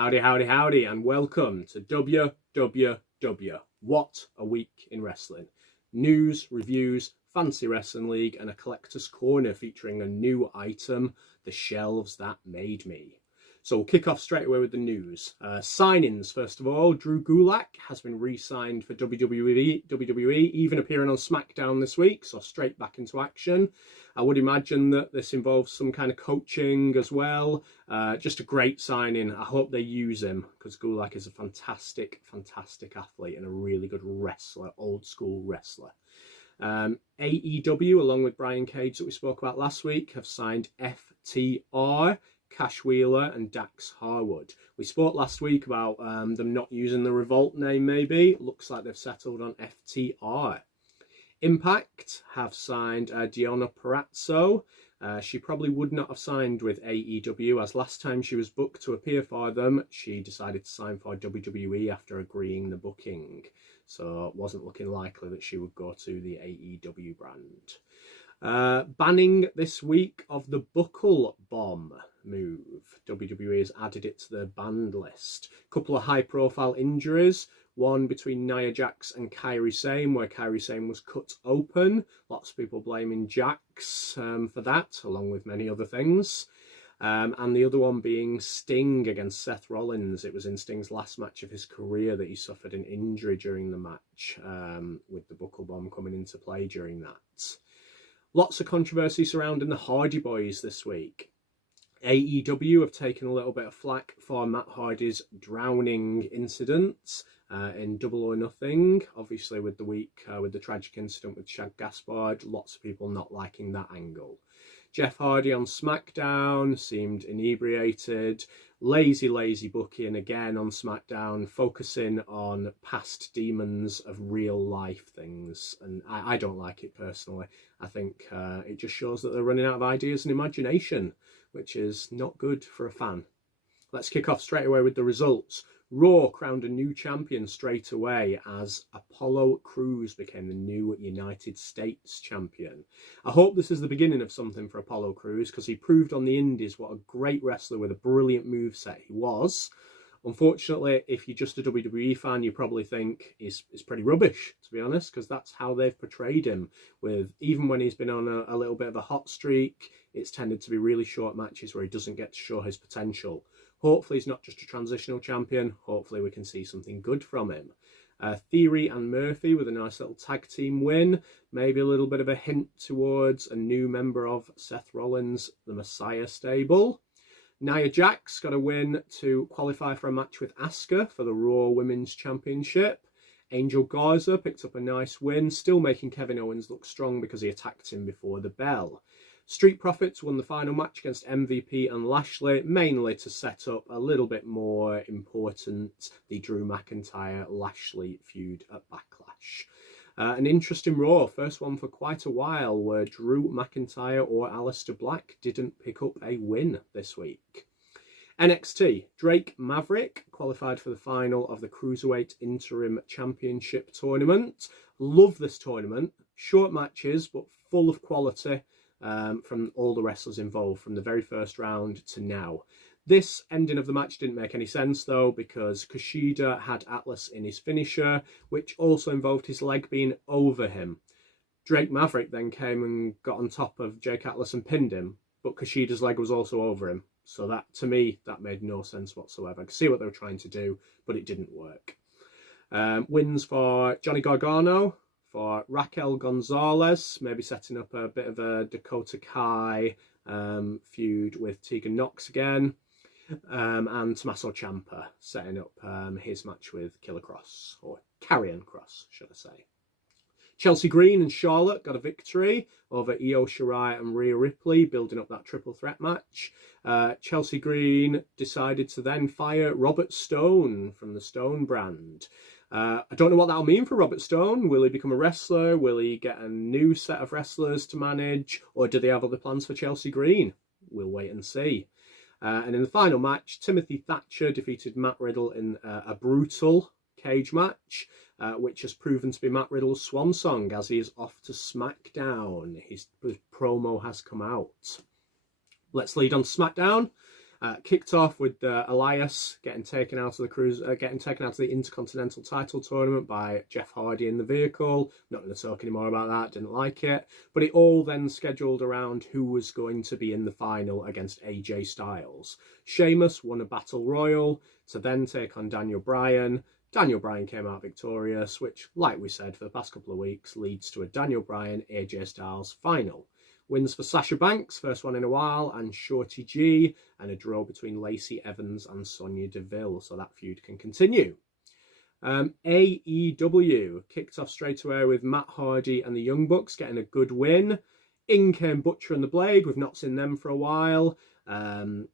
Howdy, howdy, howdy, and welcome to WWW. What a week in wrestling. News, reviews, Fancy Wrestling League, and a collector's corner featuring a new item, the shelves that made me. So we'll kick off straight away with the news. Signings, first of all. Drew Gulak has been re-signed for WWE, even appearing on SmackDown this week, so straight back into action. I would imagine that this involves some kind of coaching as well. Just a great signing. I hope they use him, because Gulak is a fantastic, fantastic athlete and a really good wrestler, old school wrestler. AEW, along with Brian Cage that we spoke about last week, have signed FTR, Cash Wheeler and Dax Harwood. We spoke last week about them not using the Revolt name maybe. Looks like they've settled on FTR. Impact have signed Deonna Purrazzo. She probably would not have signed with AEW, as last time she was booked to appear for them, she decided to sign for WWE after agreeing the booking. So it wasn't looking likely that she would go to the AEW brand. Banning this week of the Buckle Bomb move. WWE has added it to their banned list. Couple of high profile injuries. One between Nia Jax and Kairi Sane, where Kairi Sane was cut open. Lots of people blaming Jax for that, along with many other things. And the other one being Sting against Seth Rollins. It was in Sting's last match of his career that he suffered an injury during the match, with the Buckle Bomb coming into play during that. Lots of controversy surrounding the Hardy Boys this week. AEW have taken a little bit of flack for Matt Hardy's drowning incident in Double or Nothing. Obviously, with the week, with the tragic incident with Shad Gaspard, lots of people not liking that angle. Jeff Hardy on SmackDown seemed inebriated. Lazy booking again on SmackDown, focusing on past demons of real life things. And I don't like it personally. I think it just shows that they're running out of ideas and imagination, which is not good for a fan. Let's kick off straight away with the results. Raw crowned a new champion straight away as Apollo Crews became the new United States champion. I hope this is the beginning of something for Apollo Crews, because he proved on the Indies what a great wrestler with a brilliant moveset he was. Unfortunately, if you're just a WWE fan, you probably think he's pretty rubbish, to be honest, because that's how they've portrayed him. With even when he's been on a little bit of a hot streak, it's tended to be really short matches where he doesn't get to show his potential. Hopefully he's not just a transitional champion. Hopefully we can see something good from him. Theory and Murphy with a nice little tag team win. Maybe a little bit of a hint towards a new member of Seth Rollins' The Messiah stable. Nia Jax got a win to qualify for a match with Asuka for the Raw Women's Championship. Angel Garza picked up a nice win, still making Kevin Owens look strong because he attacked him before the bell. Street Profits won the final match against MVP and Lashley, mainly to set up a little bit more important the Drew McIntyre-Lashley feud at Backlash. An interesting Raw, first one for quite a while, where Drew McIntyre or Aleister Black didn't pick up a win this week. NXT, Drake Maverick qualified for the final of the Cruiserweight Interim Championship tournament. Love this tournament. Short matches, but full of quality from all the wrestlers involved from the very first round to now. This ending of the match didn't make any sense, though, because Kushida had Atlas in his finisher, which also involved his leg being over him. Drake Maverick then came and got on top of Jake Atlas and pinned him, but Kushida's leg was also over him. So that, to me, that made no sense whatsoever. I could see what they were trying to do, but it didn't work. Wins for Johnny Gargano, for Raquel Gonzalez, maybe setting up a bit of a Dakota Kai feud with Tegan Nox again. And Tommaso Ciampa setting up his match with Killer Cross, or Karrion Kross, should I say. Chelsea Green and Charlotte got a victory over Io Shirai and Rhea Ripley, building up that triple threat match. Chelsea Green decided to then fire Robert Stone from the Stone brand. I don't know what that'll mean for Robert Stone. Will he become a wrestler? Will he get a new set of wrestlers to manage? Or do they have other plans for Chelsea Green? We'll wait and see. And in the final match, Timothy Thatcher defeated Matt Riddle in a brutal cage match, which has proven to be Matt Riddle's swan song as he is off to SmackDown. His promo has come out. Let's lead on to SmackDown. Kicked off with Elias getting taken out of the Intercontinental title tournament by Jeff Hardy in the vehicle. Not going to talk anymore about that, didn't like it. But it all then scheduled around who was going to be in the final against AJ Styles. Sheamus won a battle royal to then take on Daniel Bryan. Daniel Bryan came out victorious, which, like we said for the past couple of weeks, leads to a Daniel Bryan AJ Styles final. Wins for Sasha Banks, first one in a while, and Shorty G, and a draw between Lacey Evans and Sonya Deville, so that feud can continue. AEW kicked off straight away with Matt Hardy and the Young Bucks getting a good win. In came Butcher and the Blade, we've not seen them for a while. And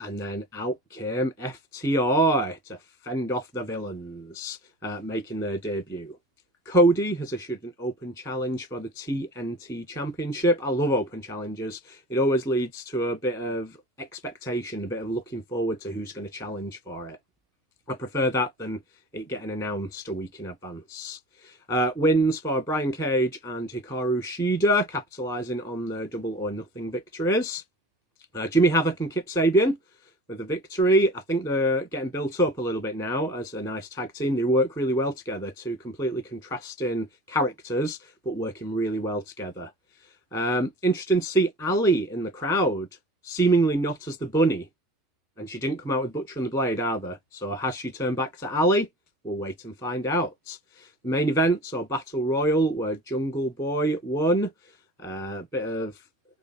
then out came FTR to fend off the villains, making their debut. Cody has issued an open challenge for the TNT Championship. I love open challenges. It always leads to a bit of expectation, a bit of looking forward to who's going to challenge for it. I prefer that than it getting announced a week in advance. Wins for Brian Cage and Hikaru Shida, capitalising on their Double or Nothing victories. Jimmy Havoc and Kip Sabian with a victory. I think they're getting built up a little bit now as a nice tag team. They work really well together, two completely contrasting characters, but working really well together. Interesting to see Ali in the crowd, seemingly not as the bunny. And she didn't come out with Butcher and the Blade either. So has she turned back to Ali? We'll wait and find out. The main events or Battle Royal where Jungle Boy won.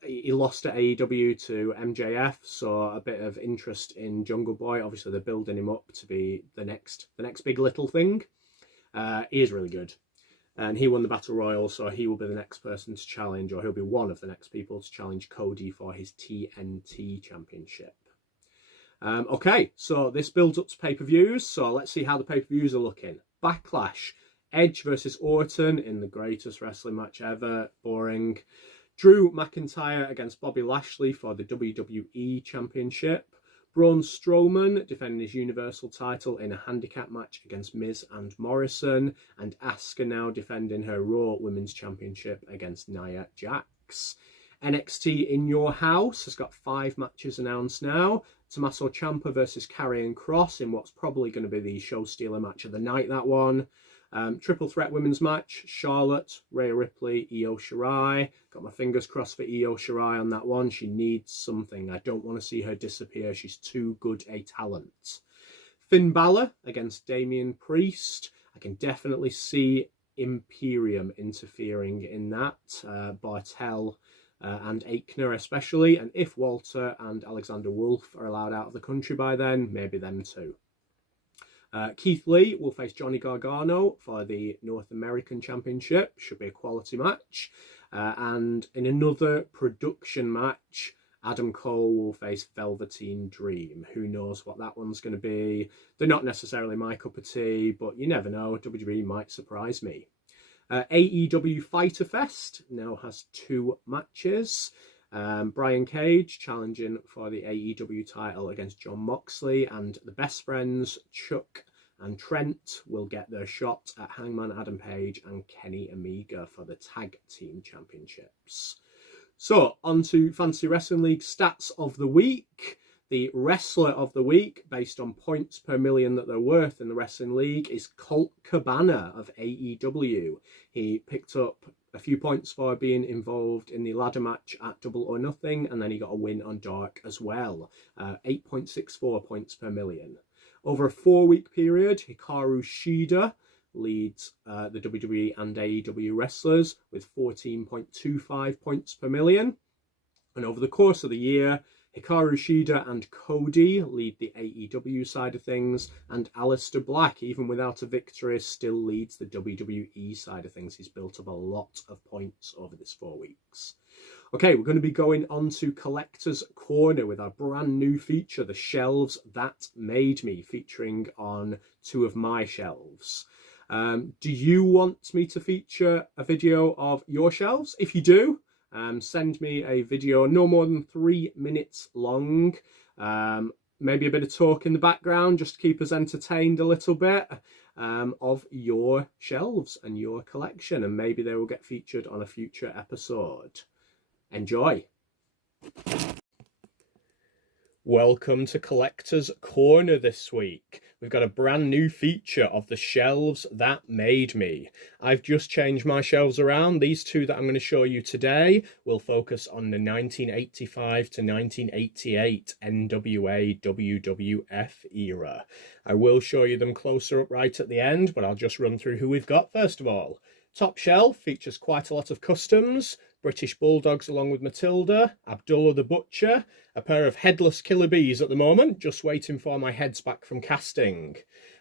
He lost at AEW to MJF, so a bit of interest in Jungle Boy. Obviously, they're building him up to be the next big little thing. He is really good. And he won the Battle Royal, so he will be the next person to challenge, or he'll be one of the next people to challenge Cody for his TNT Championship. Okay, so this builds up to pay-per-views, so let's see how the pay-per-views are looking. Backlash, Edge versus Orton in the greatest wrestling match ever. Boring. Drew McIntyre against Bobby Lashley for the WWE Championship. Braun Strowman defending his Universal title in a handicap match against Miz and Morrison. And Asuka now defending her Raw Women's Championship against Nia Jax. NXT In Your House has got 5 matches announced now. Tommaso Ciampa versus Karrion Kross in what's probably going to be the show stealer match of the night, that one. Triple threat women's match, Charlotte, Rhea Ripley, Io Shirai. Got my fingers crossed for Io Shirai on that one. She needs something. I don't want to see her disappear. She's too good a talent. Finn Balor against Damian Priest. I can definitely see Imperium interfering in that. Bartel and Aichner especially. And if Walter and Alexander Wolf are allowed out of the country by then, maybe them too. Keith Lee will face Johnny Gargano for the North American Championship. Should be a quality match. And in another production match, Adam Cole will face Velveteen Dream. Who knows what that one's going to be. They're not necessarily my cup of tea, but you never know. WWE might surprise me. AEW Fyter Fest now has 2 matches. Brian Cage challenging for the AEW title against Jon Moxley, and the best friends Chuck and Trent will get their shot at Hangman Adam Page and Kenny Omega for the tag team championships. So on to Fantasy Wrestling League stats of the week. The wrestler of the week, based on points per million that they're worth in the Wrestling League, is Colt Cabana of AEW. He picked up a few points for being involved in the ladder match at Double or Nothing, and then he got a win on Dark as well. 8.64 points per million. Over a 4-week period, Hikaru Shida leads the WWE and AEW wrestlers with 14.25 points per million. And over the course of the year, Hikaru Shida and Cody lead the AEW side of things, and Aleister Black, even without a victory, still leads the WWE side of things. He's built up a lot of points over this 4 weeks. Okay, we're going to be going on to Collector's Corner with our brand new feature, The Shelves That Made Me, featuring on 2 of my shelves. Do you want me to feature a video of your shelves? If you do, send me a video no more than 3 minutes long. Maybe a bit of talk in the background just to keep us entertained a little bit, of your shelves and your collection, and maybe they will get featured on a future episode. Enjoy. Welcome to Collector's Corner this week. We've got a brand new feature of the shelves that made me. I've just changed my shelves around. These two that I'm going to show you today will focus on the 1985 to 1988 NWA WWF era. I will show you them closer up right at the end, but I'll just run through who we've got first of all. Top shelf features quite a lot of customs. British Bulldogs along with Matilda, Abdullah the Butcher, a pair of headless killer bees at the moment, just waiting for my heads back from casting.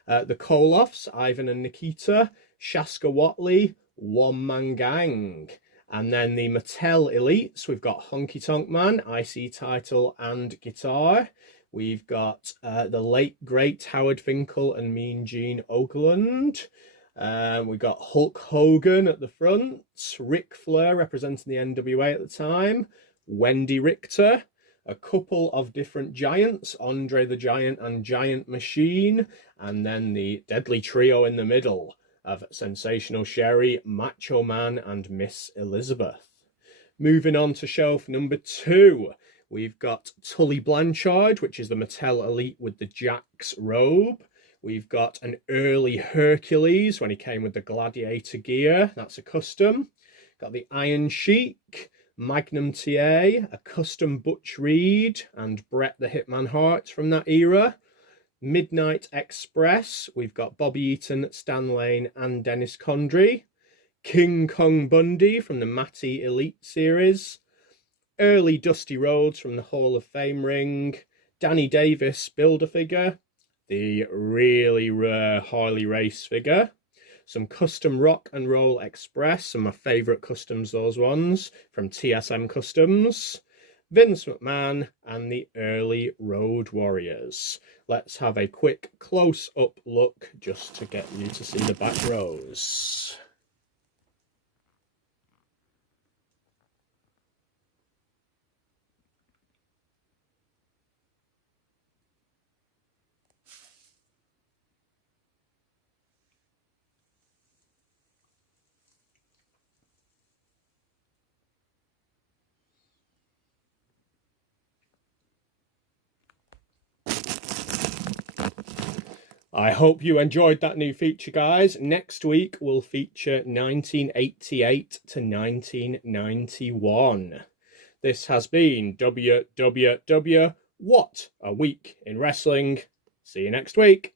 The Koloffs, Ivan and Nikita, Shaska Watley, One Man Gang. And then the Mattel Elites, we've got Honky Tonk Man, IC title and guitar. We've got the late great Howard Finkel and Mean Gene Okerlund. We got Hulk Hogan at the front, Ric Flair representing the NWA at the time, Wendy Richter, a couple of different giants, Andre the Giant and Giant Machine, and then the deadly trio in the middle of Sensational Sherry, Macho Man and Miss Elizabeth. Moving on to shelf number 2, we've got Tully Blanchard, which is the Mattel Elite with the Jack's robe. We've got an early Hercules when he came with the gladiator gear. That's a custom. Got the Iron Sheik, Magnum TA, a custom Butch Reed and Bret the Hitman Hart from that era. Midnight Express, we've got Bobby Eaton, Stan Lane and Dennis Condrey. King Kong Bundy from the Matty Elite series. Early Dusty Rhodes from the Hall of Fame ring. Danny Davis Build-A-Figure. The really rare Harley Race figure, some custom Rock and Roll Express, some of my favourite customs, those ones, from TSM Customs, Vince McMahon, and the early Road Warriors. Let's have a quick close-up look just to get you to see the back rows. I hope you enjoyed that new feature, guys. Next week will feature 1988 to 1991. This has been WWW What a Week in Wrestling. See you next week.